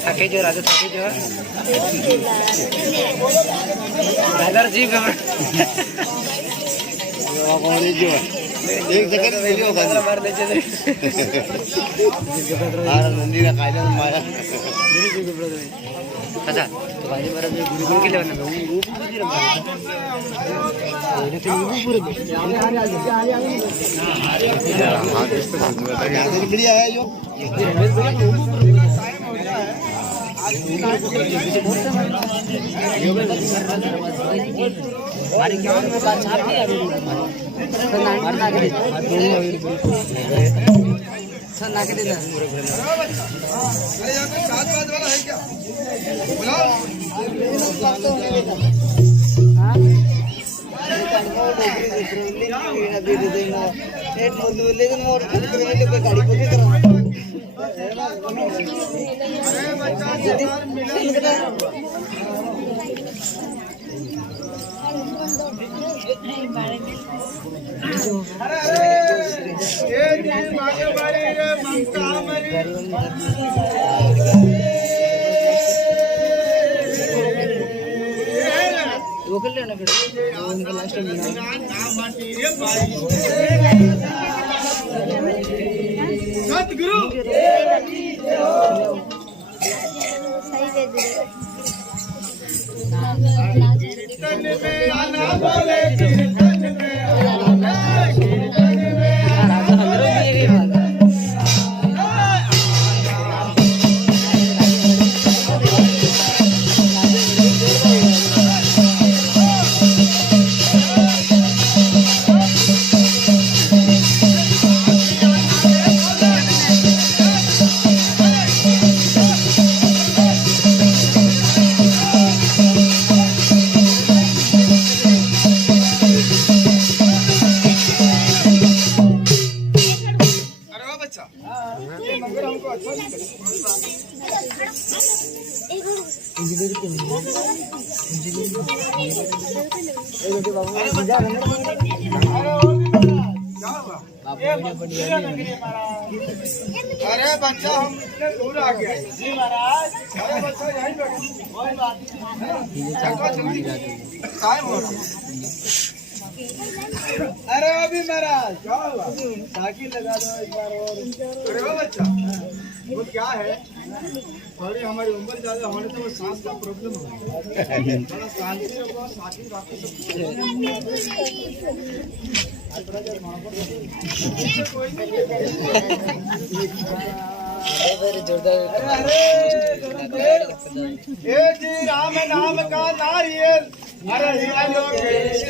थाके जो राजा थाके जो एलर्जी में एक सेकंड वीडियो कर मार दे चल नंदी ना कायदा माया अच्छा तो भाई मेरा भी गुरु के लिए बना बढ़िया है जो सतगुरु अरे बच्चा हम इतने दूर आ गए जी महाराज। अरे बच्चा यहीं बैठो कोई बात नहीं टाइम हो रहा। अरे अभी महाराज क्या हुआ साइकिल लगा दो एक बार और। अरे वो बच्चा वो क्या है थोड़ी हमारी उम्र ज्यादा होने से वो सांस का प्रॉब्लम हो थोड़ा शांति से वो साइकिल वापस ये जी राम नाम का नारियल अरे लोकेश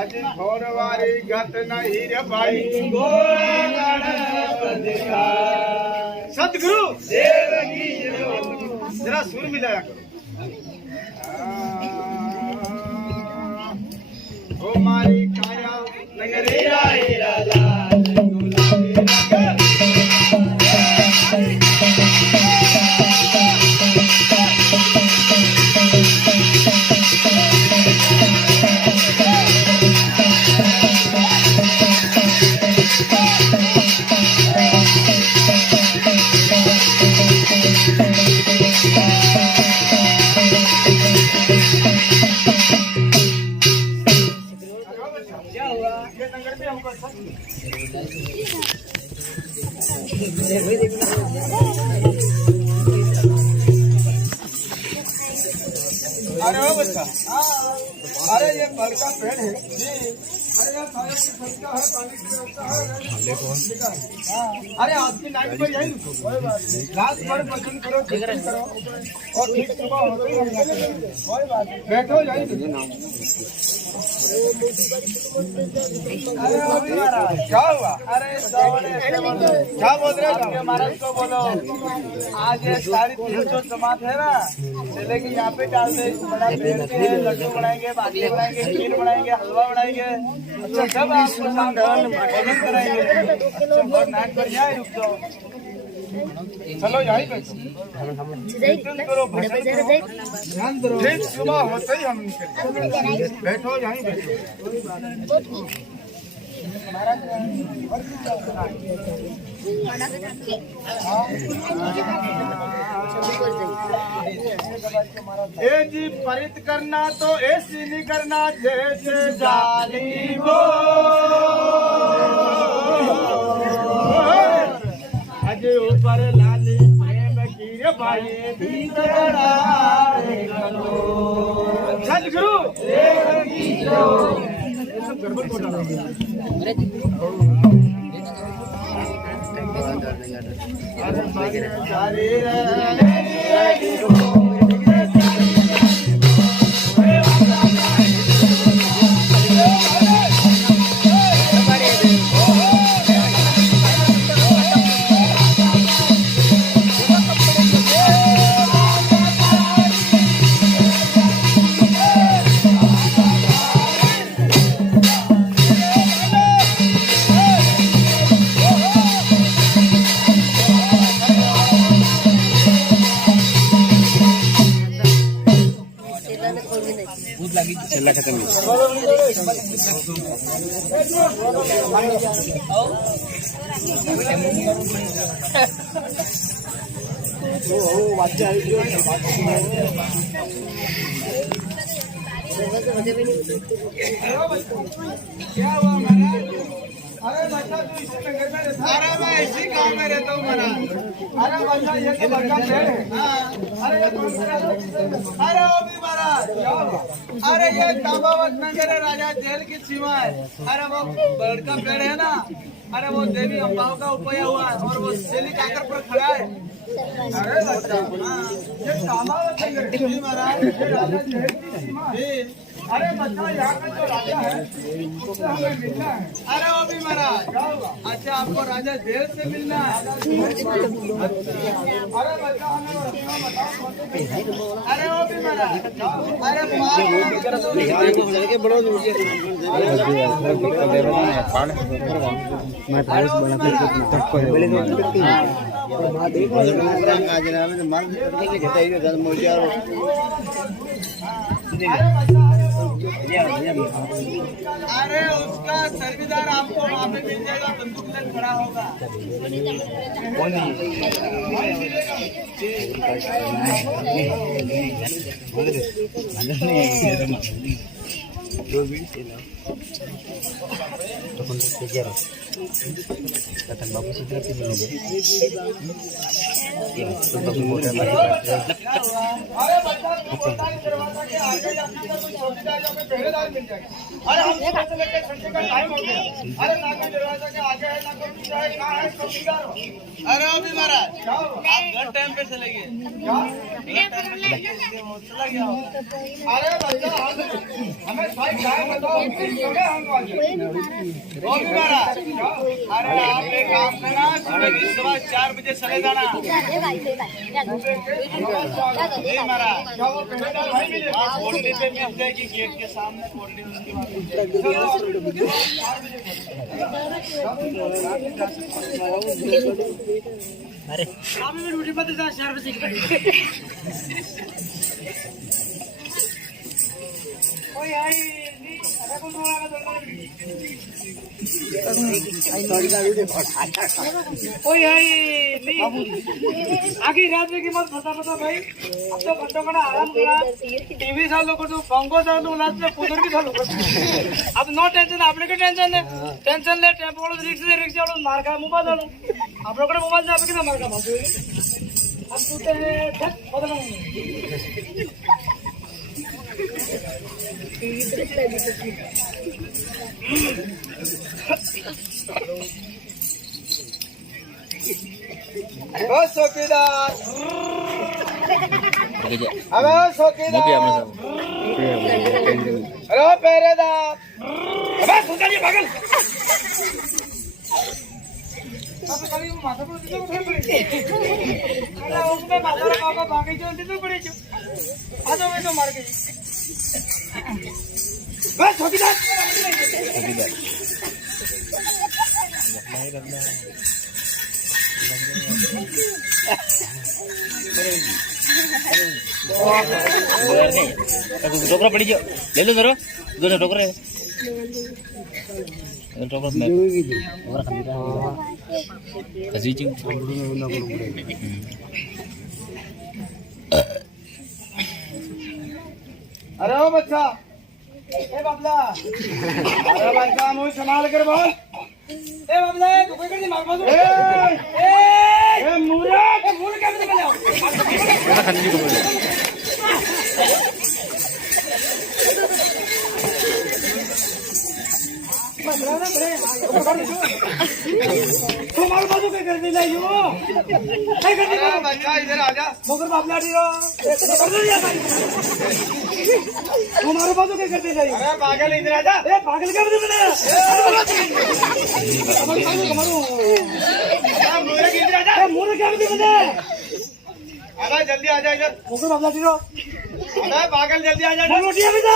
अजी घोड़वारी गत नहीं रे भाई सतगुरु जरा सुर मिलाया करो। ओ मारी काया नगरी आई राजा अरे वो बच्चा अरे ये बड़ का पेड़ है जी। अरे यार सारे की फटका है पानी की व्यवस्था है। अरे आज की नाइट पर यही रुको रात भर पसंद करो टिकट करो और ठीक सुबह होते ही हम जाते हैं। कोई बात नहीं बैठो यही अरे अभी क्या हुआ। अरे क्या बोल रहे हो महाराज को बोलो आज ये 3.5 जो जमात है ना चले कि यहाँ पे डाल दे बड़ा पेड़ पे लड्डू बनाएंगे बाकी बनाएंगे खीर बनाएंगे हलवा बनाएंगे। अच्छा सब आपको भोजन कराएंगे नाइट पर यहाँ रुक जाओ। चलो यहीं बैठो कीर्तन करो भजन करो ध्यान करो ठीक सुबह होते ही हम निकल बैठो यहीं बैठो ए जी परित करना तो ऐसी नहीं करना जैसे जाली वो अजय ऊपर लाली प्रेम की भाई सदगुरु गड़बड़ को डालो चला खत्म क्या हुआ महाराज? अरे बच्चा तू इसी नगर में रहता? अरे मैं इसी गांव में रहता हूँ महाराज। अरे बच्चा ये तो बड़का पेड़ है। अरे ये कौन सा? अरे वो भी महाराज क्या हुआ? अरे ये तांबावत नगर है, राजा जेल की सीमा है। अरे वो बड़का पेड़ है ना, अरे वो देवी अम्बाओं का उपया हुआ है और वो सेली काकर पर खड़ा है। अरे बच्चा ये तांबावत नगर है महाराज, ये राजा जेल की सीमा है। अरे बच्चा यहाँ का जो राजा है उससे हमें मिलना है। अरे वो भी महाराज अच्छा आपको राजा जेल से मिलना है? अरे बच्चा हमें बताओ। अरे वो भी महाराज अरे अरे उसका सर्विदार आपको वहाँ पे मिल जाएगा, बंदूक लेकर खड़ा होगा। बाबू से अरे बच्चा दरवाजा के आगे जाके तो चौकीदार पे पहरेदार मिल जाएगा। अरे हम सुबह से लेकर संडे का टाइम हो गया। अरे ना कोई दरवाजा के आगे है ना कोई पीछे है, कहाँ है चौकीदार? अरे अभी महाराज आप घर टाइम पे चले गए क्या? चला गया। अरे बच्चा हमें भाई टाइम बताओ फिर चले हम अभी महाराज। अरे आप एक काम करना, सुबह की सुबह 4 बजे चले जाना। कोटली पे मिल जाएगी, गेट के सामने कोटली, उसके बाद अरे आप में ड्यूटी पर 4 बजे कोई आई कोई है आगे रात में की मत फसा भाई। अब तो घंटों का आराम करा, टीवी चालू कर दो, पंखो चालू लास्ट में कूलर भी चालू कर। अब नो टेंशन, आपने क्या टेंशन है? टेंशन ले टेम्पो वालों रिक्शा वालों मार का मोबाइल डालो, आप लोगों ने मोबाइल से आप कितना मार का भाग अब तूते बदल चौकीदार अरे चौकीदार अरे पहरेदार पागल मार के टोकरा पड़ी जो ले लो जरा दो टोकरा है टोकरा में टोकरा खाली अजी जी अरे ओ बच्चा ए बाबला अरे बच्चा मुझे संभाल कर बोल ए बाबला तू कोई कर मार मार ए मुरा ए मुर क्या बता ले टोकरा खाली जी को तू मार बाजू के कर दे ले यो काय कर दे अरे बच्चा इधर आ जा मगर बाबला डीरो कर दे या भाई तू मारो बाजू के कर दे ले अरे पागल इधर आ जा ए पागल कर दे मैंने मारो अरे मुरा इधर आ जा ए मुर क्या कर दे मैंने अरे जल्दी आ जा इधर मगर बाबला डीरो अरे पागल जल्दी आ जा रोटियां भी दा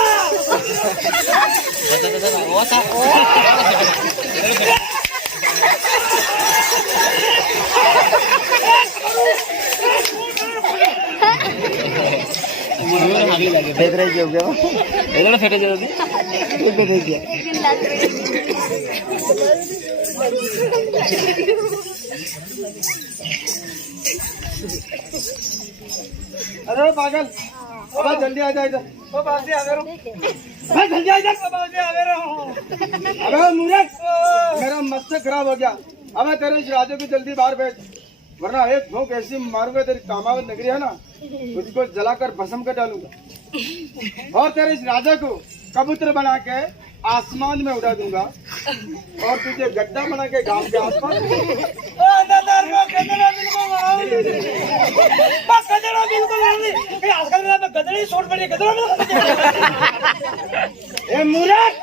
देख रहे हो क्या इधर फेटे जल्दी अरे पागल अब जल्दी आ जा इधर ओ बाजी आ गए मैं जल्दी आ जा बाजी आ गए अबे मूर्ख मेरा मस्तक खराब हो गया अब तेरे इस राजा को जल्दी बाहर भेज वरना एक भोंक ऐसी मारूंगा तेरी कामावत नगरी है ना उसको जलाकर भस्म कर डालूंगा और तेरे इस राजा को कबूतर बना के आसमान में उड़ा दूंगा और तुझे गड्ढा बना के गांव के आसपास दादार को गदड़ा बिल्कुल मारो बस गदड़ा बिल्कुल नहीं ये आजकल में गदड़ी छोड़ पड़ी गदड़ा ए मूर्ख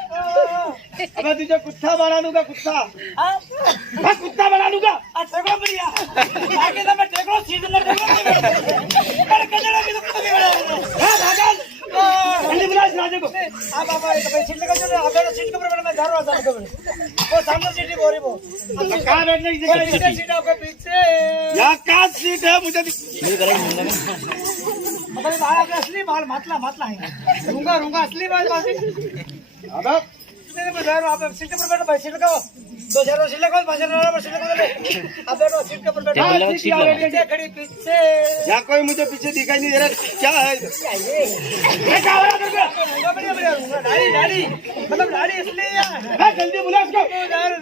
अब तुझे कुत्ता बना दूंगा कुत्ता हां कुत्ता बना दूंगा टेकड़ो बढ़िया आगे तो मैं टेकड़ो सीजन में टेकड़ो पर गदड़ा बिल्कुल नहीं बना हां भागल जल्दी बुला इस राजे को आ बाबा ये तो सीट लगा जो अबे सीट के ऊपर मैं जा रहा हूं के वो सामने सीट बोरी वो कहां बैठने की जगह है सीट आपके पीछे यहाँ कहाँ सीट है मुझे नहीं करेंगे मतलब बाहर असली बाल मतला है रूंगा असली बाल बासी अब मैंने बता रहा आप सीट पर बैठो भाई सीट लगाओ 2000 सीट लगाओ 5000 सीट लगाओ अब बैठो सीट के ऊपर बैठो टेबल लगा, सीट लगा। सीट खड़ी पीछे यहाँ कोई मुझे पीछे दिखाई नहीं दे रहा क्या है ये क्या हो रहा है बढ़िया रूंगा दाढ़ी मतलब दाढ़ी इसलिए हाँ, जल्दी बुला उसको ज़ार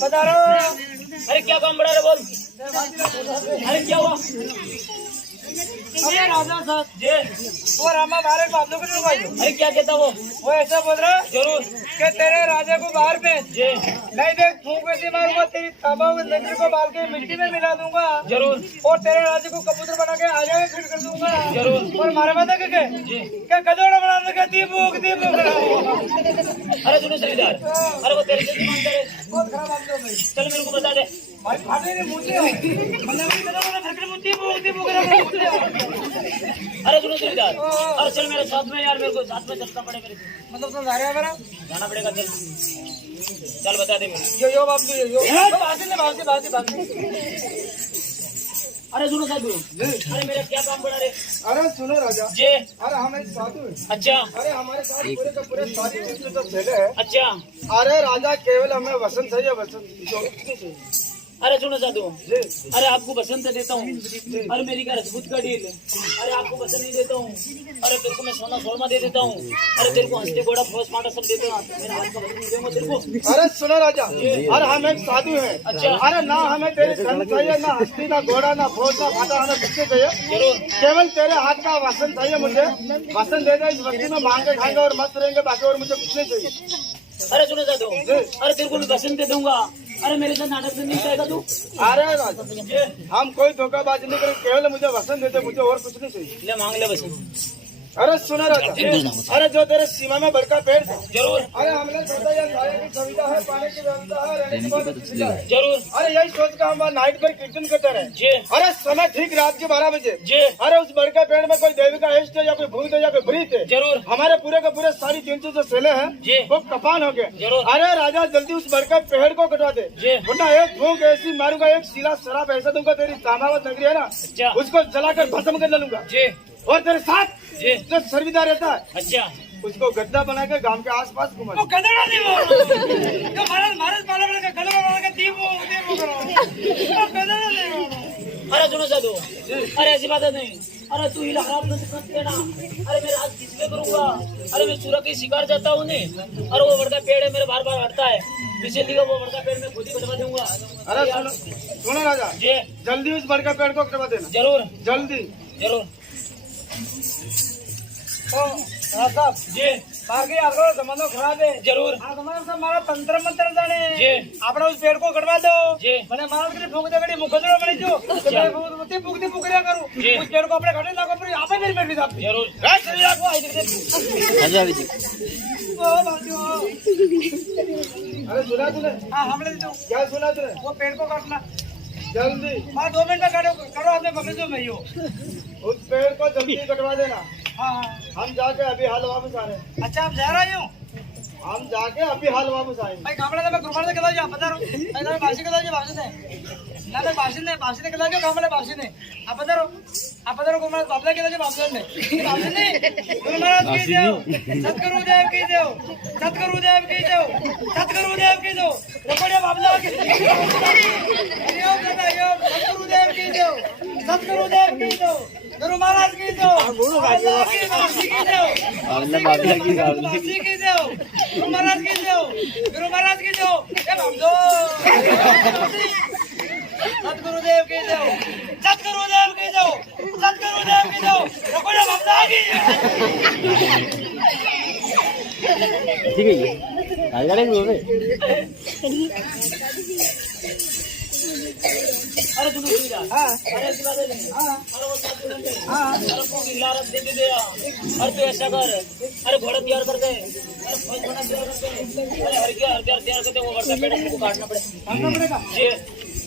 बता रहा हूँ अरे क्या काम बड़ा रे बोल अरे क्या हुआ अरे राजा साहब जी वो रामा भारत बाबू को नहीं भाई अरे क्या कहता वो ऐसा बोल रहा है जरूर कि तेरे राजा को बाहर भेज जी नहीं देख फूंक ऐसे मारूंगा तेरी तमाम नजर को बाल के मिट्टी में मिला दूंगा जरूर और तेरे राजा को कबूतर बना के आगे फिट कर दूंगा जरूर और मारे माता के जी क्या गदोड़ा बना देगा दीपक अरे सुनो श्रीधर अरे वो तेरे से मांगता है बहुत खराब आदमी हो भाई चल मेरे को बता दे भाई फाटे ने मुझे मतलब कि गदोड़ा घर के मुट्ठी दीपक अरे सुनो श्रीधर अरे चल मेरे साथ में यार मेरे को साथ में चलना पड़ेगा मेरे को मतलब तो जा रहा है मेरा जाना पड़ेगा चल चल बता दे मेरे यो बाबू यो बाजी अरे सुनो साधु अरे मेरा क्या काम पड़ा रे अरे सुनो राजा जी अरे हम एक साधु हैं अच्छा अरे हमारे साथ पूरे के पूरे सारी चीजें तो पहले है अच्छा अरे राजा केवल हमें वसंत चाहिए वसंत जो कुछ नहीं चाहिए अरे सुनो साधु जी अरे आपको पसंद देता हूँ अरे मेरी का रजपूत का डील अरे आपको पसंद नहीं देता हूँ अरे तेरे को मैं सोना सोलमा दे देता हूँ अरे तेरे को हंसते घोड़ा फौज माटा सब देता हूँ मेरे हाथ का वजन दूंगा तेरे को अरे सुनो राजा अरे हम एक साधु हैं अच्छा। अरे ना हमें तेरे धन चाहिए ना हस्ती ना घोड़ा ना फौज ना फाटा हमें कुछ नहीं चाहिए जरूर केवल तेरे हाथ का वसन चाहिए मुझे वसन दे दे इस वस्ती में मांग के खाएंगे और मस्त रहेंगे बाकी और मुझे कुछ नहीं चाहिए अरे सुनो साधु अरे तेरे को मैं पसंद दे दूंगा अरे मेरे साथ नाटक से नहीं चाहेगा तू अरे राजा हम कोई धोखाबाजी नहीं करें केवल मुझे वसन देते मुझे और कुछ नहीं चाहिए ले मांग ले बस अरे सुना राजा, अरे जो तेरे सीमा में बड़का पेड़ था, जरूर अरे हमने सोचा ये छाया की सुविधा है, पानी की व्यवस्था है, रहने की बहुत अच्छी सुविधा है। जरूर अरे यही सोच कर हम नाइट पर कीर्तन करते रहे। जी अरे समय ठीक रात के 12 बजे। जी अरे उस बड़के पेड़ में कोई देवी का इष्ट है या कोई भूत है या कोई प्रीत है। जरूर हमारे पूरे के पूरे सारी 300 जो सेले हैं जी वो कपान हो गए। जरूर अरे राजा जल्दी उस बड़के पेड़ को कटवा दे, जी वरना एक फूंक ऐसी मारूंगा, एक सीला शराब ऐसा दूंगा, तेरी तामावत नगरी है ना अच्छा उसको जलाकर भस्म कर लूंगा। जी और तेरे साथ जी जो सर्विदा रहता है अच्छा उसको गड्ढा बनाकर गांव के आसपास घुमा। वो गदड़ा नहीं वो जो महाराज पाला बड़ा का गदड़ा बना के दीप वो करो वो गदड़ा नहीं वो। अरे सुनो साधु, अरे ऐसी बात नहीं। अरे तू ही खराब मत देना। अरे मैं रात किसमें करूंगा? अरे मैं सूरज की शिकार जाता हूँ नहीं। अरे वो बड़का पेड़ है मेरे बार बार हटता है, इसीलिए वो बड़का पेड़ मैं खुद ही कटवा दूंगा। अरे सुनो राजा, जी जल्दी उस बड़का पेड़ को कटवा देना, जरूर जल्दी। जरूर साहब जी बाकी आपको जमाना खराब है। जरूर આ તમારે તો મારા તંત્ર મંત્ર જાણે जी આપણે ઉસ પેડ को कटवा दो जी મને મારા કે ફૂંક દગડી મુખદરો બની જો કે મુતી ફૂંકતી ફૂકરિયા કરું जी उस पेड़ को આપણે કાઢી નાખો પર આપે મેરી પેડ સાहब जरूर રાત ચલી રાખો આઈ રીતે आजा विजय ओ बाजू अरे सुना तूने? हां हमने तो क्या सुना तूने? वो पेड़ को काटना जल्दी हां 2 मिनट में काटो करो आपने पकड़ जो मैं यो उस पेड़ को जल्दी कटवा देना। हां हम जाके अभी हाल वापस आ रहे हैं। अच्छा आप जा रहे हो हम जाके अभी हाल वापस आएंगे। भाई गामड़े में गुरुवार से कदा जा पता रो अरे बासी कदा जा बासी ने ना मैं बासी ने कदा जा गामड़े बासी ने आप पता रो गुरुवार बाबला कदा जा बाबला ने गुरु महाराज की जाओ सतगुरुदेव की जाओ सतगुरुदेव की जाओ सतगुरुदेव की जाओ रकोड़े बाबला की यो दादा यो सतगुरुदेव की जाओ सतगुरुदेव की जाओ गुरु महाराज की जाओ की बासी की जाओ बाबला की बासी की जाओ गुरु महाराज की जाओ ए बाबलो सतगुरुदेव की जाओ सतगुरुदेव की जाओ सतगुरुदेव की जाओ रकोड़ा बाबला की ठीक है ये आजा रे बोले अरे तुम हां अरे ऐसी बात नहीं। अरे वो अरे को गिलारत दे दे अरे तू ऐसा कर, अरे घोड़ा तैयार कर दे, अरे फौज बना तैयार कर दे, अरे हर क्या तैयार करते वो बड़का पेड़ को काटना पड़ेगा जी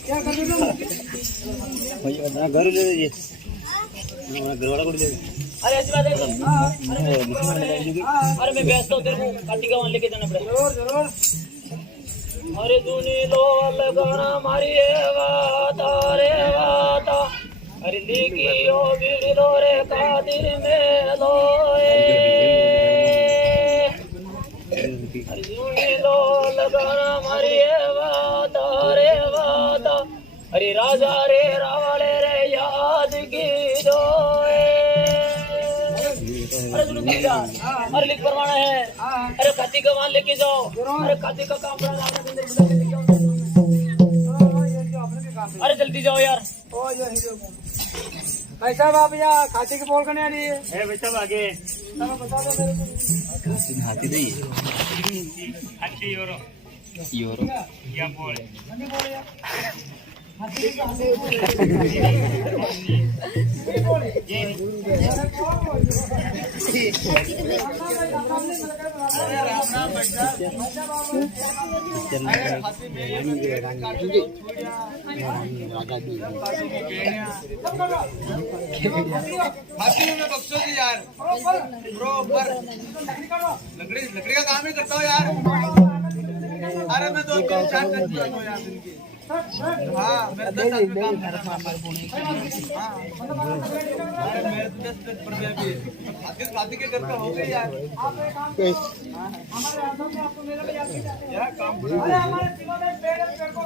क्या कर दे तुम भाई अपना घर ले लीजिए, हमारा घर वाला को ले। अरे ऐसी बात है। अरे मैं व्यस्त हूँ, तेरे को काटी का वहाँ लेके जाना पड़ेगा। जरूर अरे दुनी लो लगाना मारी वाता रे वाता, अरे लिखी ओ बीड़ी लो रे कादिर में लोए, अरे दुनी लो लगाना मारी वाता रे वाता, अरे राजा रे रावले रे याद की दोए। अरे सुनो भैया, अरे लिख परवाना है। अरे खाती का वहाँ लेके जाओ, अरे खाती का काम पड़ा अरे जल्दी जाओ यार। भाई साहब आप यहाँ खाते की बोल करने आ रही है भाई साहब आगे बता दो मेरे को हाथी नहीं अच्छी यूरो यूरो क्या बोल नहीं बोले यार हाथी में बख्शो जी यार, बरोबर लकड़ी का काम ही करता हूँ यार। अरे मैं 2-3-4 दिन किया हूँ यार दिन की। हाँ मैं 10 साल का काम कर रहा हूँ। हाँ मैं 10 पर भी अभी हाथी के घर पे हो गई यार। हमारे आश्रम में आपको मेरा भी याद नहीं यार काम अरे हमारे सीमा में पेड़ को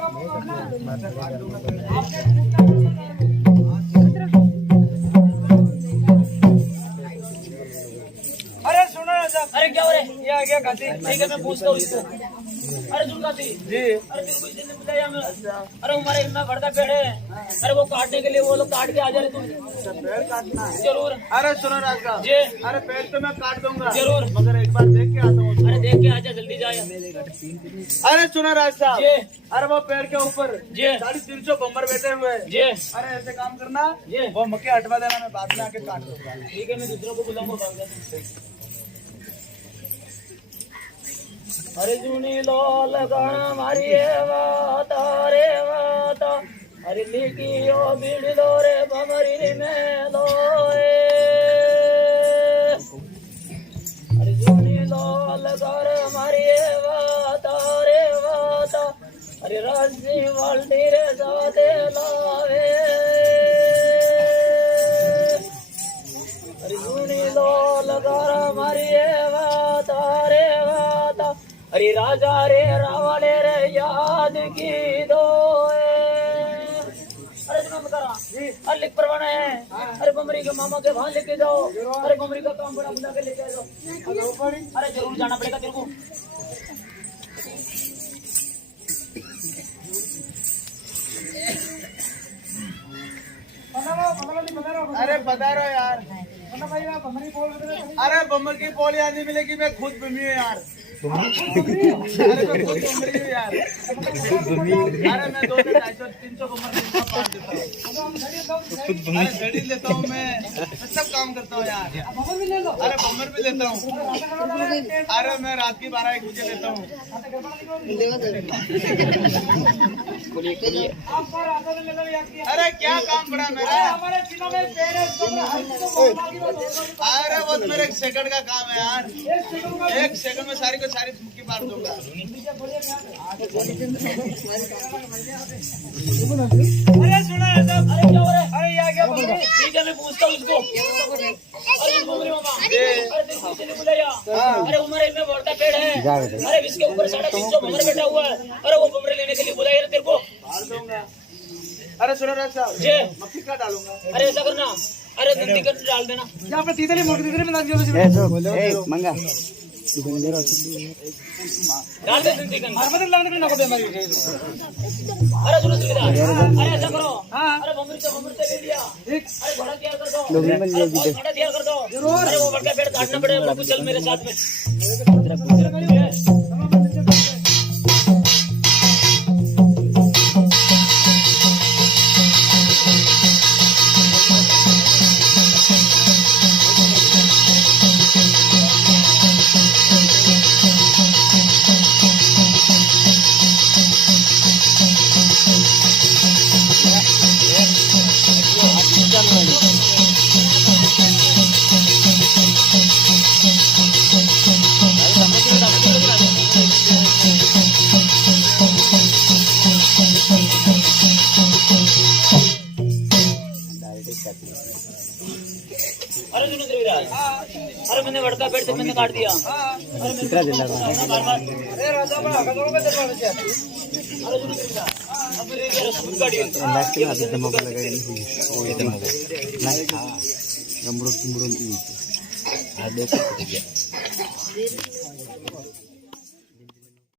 अरे सुनो ना साहब। अरे क्या हो रहा है? ये आ गया खाती। ठीक है मैं पूछता हूँ इसको। अरे सुनता थी जी अरे तेरे को इस दिन बुलाया मैं अरे हमारे इतना बढ़ता पेड़ है अरे वो काटने के लिए वो लोग काट के आ जा रहे तुम पेड़ काटना है। जरूर अरे सुनो राज साहब जी अरे पेड़ तो मैं काट दूंगा जरूर मगर एक बार देख के आता हूँ अरे देख के आजा जल्दी जाए अरे सुनो राज साहब जी अरे वो पेड़ के ऊपर जी 350 बम्बर बैठे हुए हैं। जी अरे ऐसे काम करना जी वो मक्के हटवा देना मैं बाद में आके काट दूंगा ठीक है मैं दूसरों को बुलाऊंगा भाग जा अरे जूनी लाल गाना मारी वाता रे वाता अरे लिखी ओ बिड़लो रे बमरी में लोए अरे जूनी लाल गाना मारी वाता रे वाता अरे राजी वाल्टी रे जाते लावे अरे जूनी लाल गाना मारी वाता रे वाता अरे राजा रे रावणे रे याद की दो अरे सुनो मैं करा अरे लिख परवाना है अरे बमरी के मामा के वहां लेके जाओ अरे बमरी का काम बड़ा बुला के लेके आ जाओ अरे जरूर जाना पड़ेगा तेरे को अरे बता रहा यार अरे बम्बर की पोल याद नहीं मिलेगी मैं खुद बमी हूँ यार अरे मैं खुद बमरी हूँ यार अरे मैं 200 250 300 बम्बर पार देता हूँ अरे घड़ी लेता हूँ मैं सब काम करता हूँ यार अरे बम्बर भी लेता हूँ अरे मैं रात की 12-1 बजे लेता हूँ अरे क्या काम पड़ा मेरा अरे वो तो मेरे 1 सेकंड का काम है यार 1 सेकंड में सारी को सारी मुक्की मार दूंगा अरे सुना है सब अरे क्या हो रहा है अरे ये आ गया बमरी ठीक है मैं पूछता हूँ उसको अरे बमरी मामा अरे तेरे को किसी ने बुलाया अरे उमर में बढ़ता पेड़ है अरे इसके ऊपर 350 बमर बैठा हुआ है अरे वो बमरे लेने के लिए बुलाया तेरे को मार दूंगा अरे सुनो राज साहब जी मक्खी का डालूंगा अरे ऐसा करना अरे दंडी कर डाल देना यहाँ पे तीतली मोटी तीतली में लग मंगा डाल दे दंडी कर हर बदल लगने के ना को बेमारी है अरे सुनो सुविधा अरे ऐसा करो हाँ। अरे बमरी ले लिया ठीक अरे घोड़ा तैयार कर दो घोड़ा तैयार कर दो अरे वो बढ़ता पेड़ काटना पड़ेगा बाबू चल मेरे साथ में अरे सुनो देवीराज अरे मैंने बढ़ता पेड़ से मैंने काट दिया कितना दिन लगा अरे राजा बड़ा कदों में देखो बच्चा अरे सुनो देवीराज अब मेरे रसूल गाड़ी है लास्ट के बाद दम को लगा नहीं हुई ओ ये दम लास्ट गमड़ो तुमड़ो ई आ दो